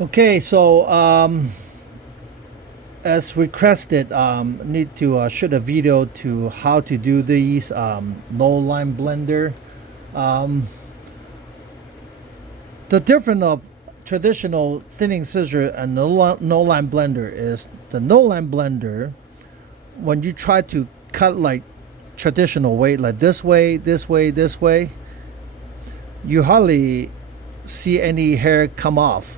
Okay, so as requested, need to shoot a video to how to do these no line blender. Um, the difference of traditional thinning scissor and no line blender is the no line blender. When you try to cut like traditional way, like this way, this way, this way, you hardly see any hair come off.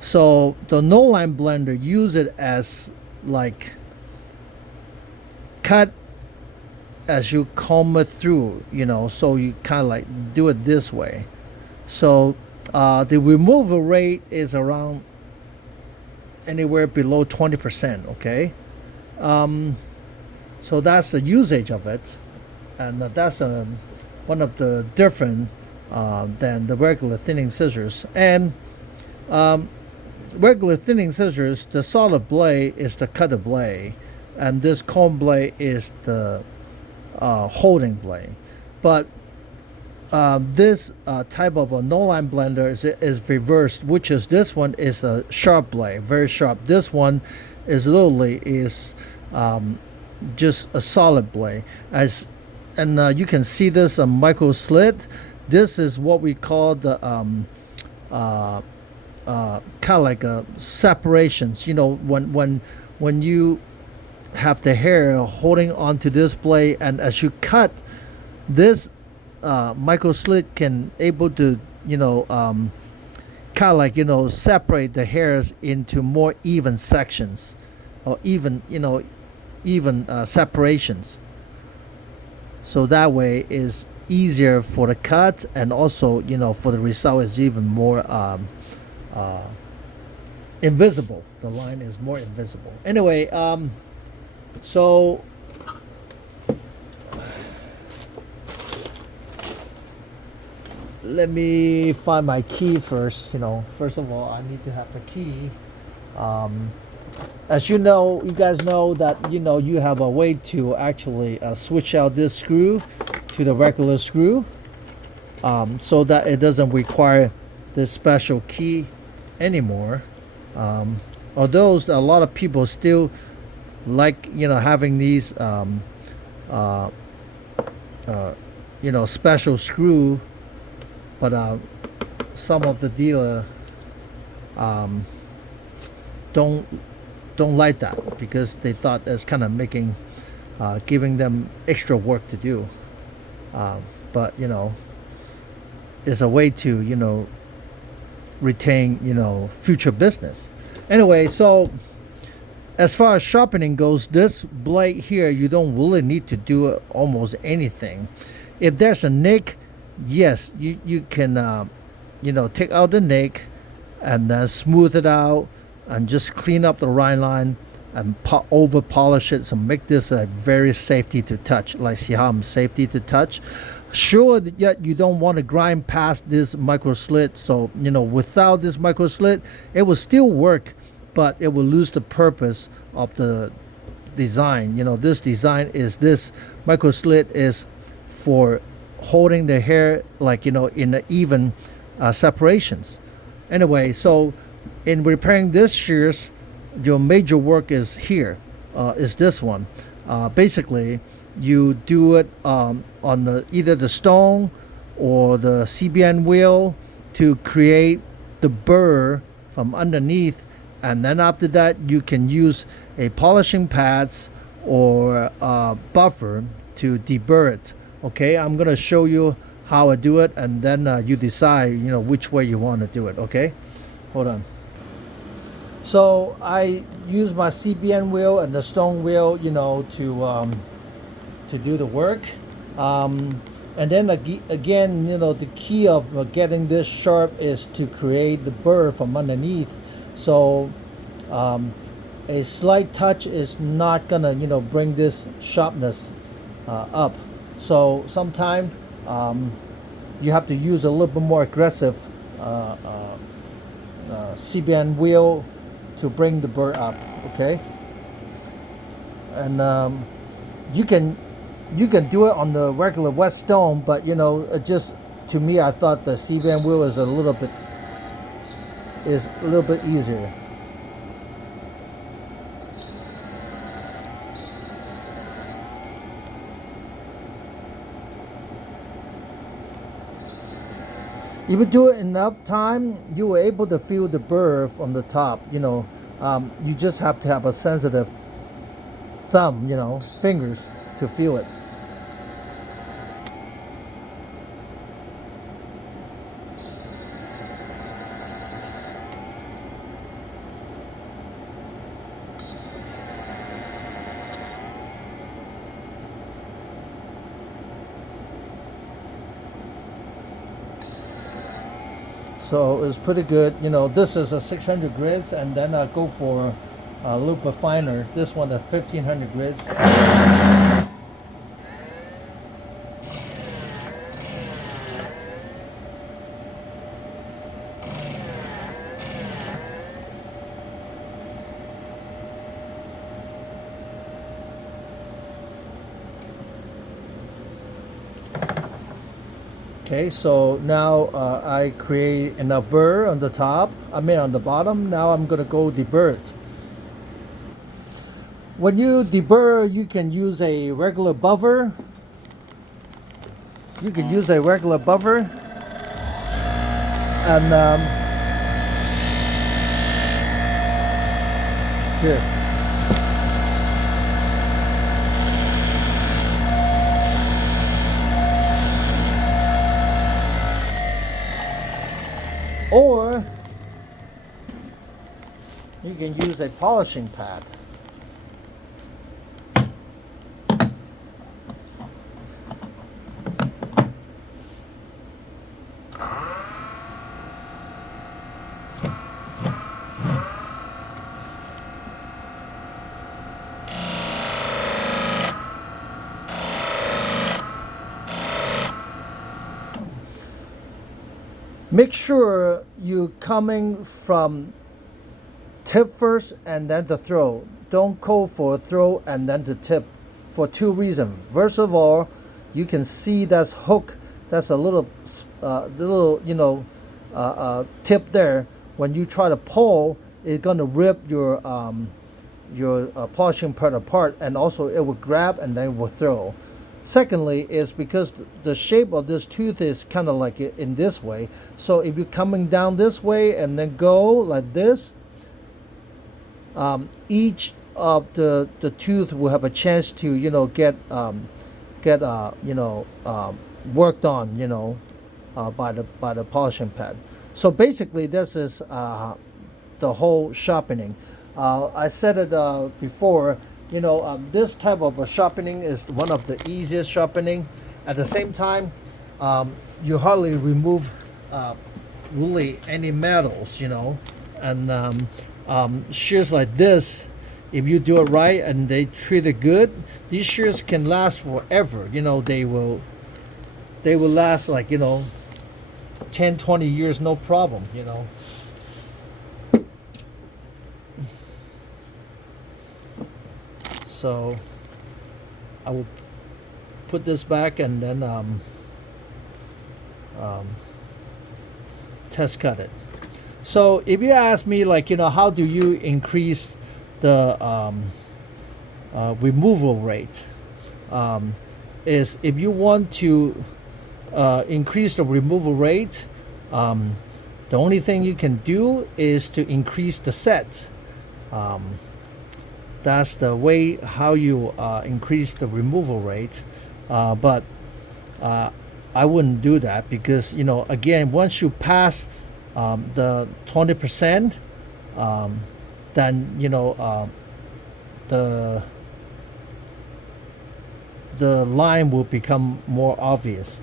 So the no line blender use it as like cut as you comb it through, so you kind of like do it this way. So the removal rate is around anywhere below 20%. Okay, so that's the usage of it, and that's one of the different than the regular thinning scissors. And um, regular thinning scissors, the solid blade is the cutter blade, and this comb blade is the holding blade. But this type of a no line blender is reversed, which is this one is a sharp blade, very sharp. This one is literally is just a solid blade. And you can see this micro slit. This is what we call the kind of like separations. When you have the hair holding onto this blade, and as you cut this micro slit can able to kind of like separate the hairs into more even sections, or even separations, so that way is easier for the cut, and also for the result is even more invisible. The line is more invisible. Anyway, so let me find my key first. First of all, I need to have the key. As you guys know that you have a way to actually switch out this screw to the regular screw, so that it doesn't require this special key anymore. Although a lot of people still like having these special screw, but some of the dealer don't like that, because they thought it's kind of making giving them extra work to do. But it's a way to retain future business. Anyway, so as far as sharpening goes, this blade here, you don't really need to do almost anything. If there's a nick, yes, you can take out the nick and then smooth it out and just clean up the right line and over polish it, so make this a very safety to touch. Like, see how I'm safety to touch. Sure, yet you don't want to grind past this micro slit. So without this micro slit, it will still work, but it will lose the purpose of the design. This design is, this micro slit is for holding the hair like in the even separations. Anyway, so in repairing this shears, your major work is here, is this one. Basically, you do it on either the stone or the CBN wheel to create the burr from underneath, and then after that you can use a polishing pads or a buffer to deburr it. Okay, I'm gonna show you how I do it, and then you decide which way you want to do it. Okay, hold on. So I use my CBN wheel and the stone wheel to do the work, and then again the key of getting this sharp is to create the burr from underneath. So a slight touch is not gonna bring this sharpness up. So sometimes you have to use a little bit more aggressive CBN wheel to bring the burr up. Okay, and you can do it on the regular wet stone, but it just, to me, I thought the CBN wheel is a little bit is a little bit easier. If you do it enough time, you were able to feel the burr from the top. You just have to have a sensitive thumb, fingers to feel it. So it's pretty good. This is a 600 grids, and then I go for a little bit finer. This one at 1500 grids. Okay, so now I create a burr on the top, on the bottom. Now I'm gonna go deburr it. When you deburr, you can use a regular buffer. And here. Or you can use a polishing pad. Make sure you coming from tip first and then the throw. Don't go for a throw and then the tip for two reasons. First of all, you can see that's hook. That's a little tip there. When you try to pull, it's gonna rip your polishing part apart, and also it will grab and then it will throw. Secondly, is because the shape of this tooth is kind of like in this way. So if you're coming down this way and then go like this, each of the tooth will have a chance to get worked on by the polishing pad. So basically, this is the whole sharpening. I said it before. This type of sharpening is one of the easiest sharpening. At the same time, you hardly remove really any metals, and shears like this, if you do it right and they treat it good, these shears can last forever. They will last like 10-20 years, no problem. So I will put this back and then test cut it. So if you ask me, how do you increase the removal rate? Is if you want to increase the removal rate, the only thing you can do is to increase the set. That's the way how you increase the removal rate, but I wouldn't do that because again, once you pass the 20%, then the line will become more obvious.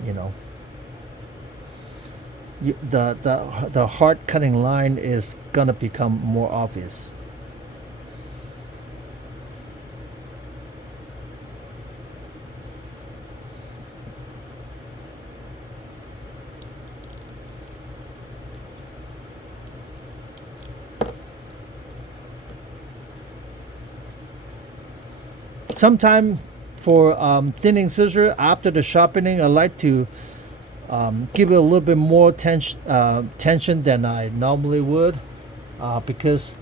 The hard cutting line is gonna become more obvious. Sometimes for thinning scissor after the sharpening, I like to give it a little bit more tension than I normally would. because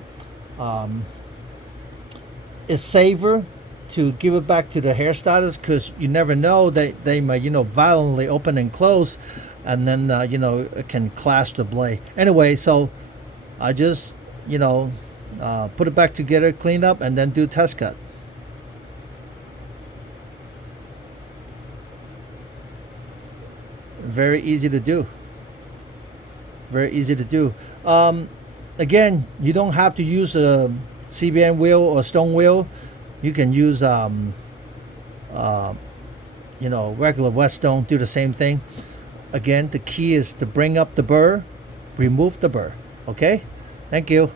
it's safer to give it back to the hairstylist, because you never know, they might violently open and close, and then it can clash the blade. Anyway, so I just put it back together, clean up, and then do test cut. Very easy to do. Very easy to do. Again, you don't have to use a CBN wheel or stone wheel. You can use regular whetstone. Do the same thing. Again, the key is to bring up the burr, remove the burr. Okay. Thank you.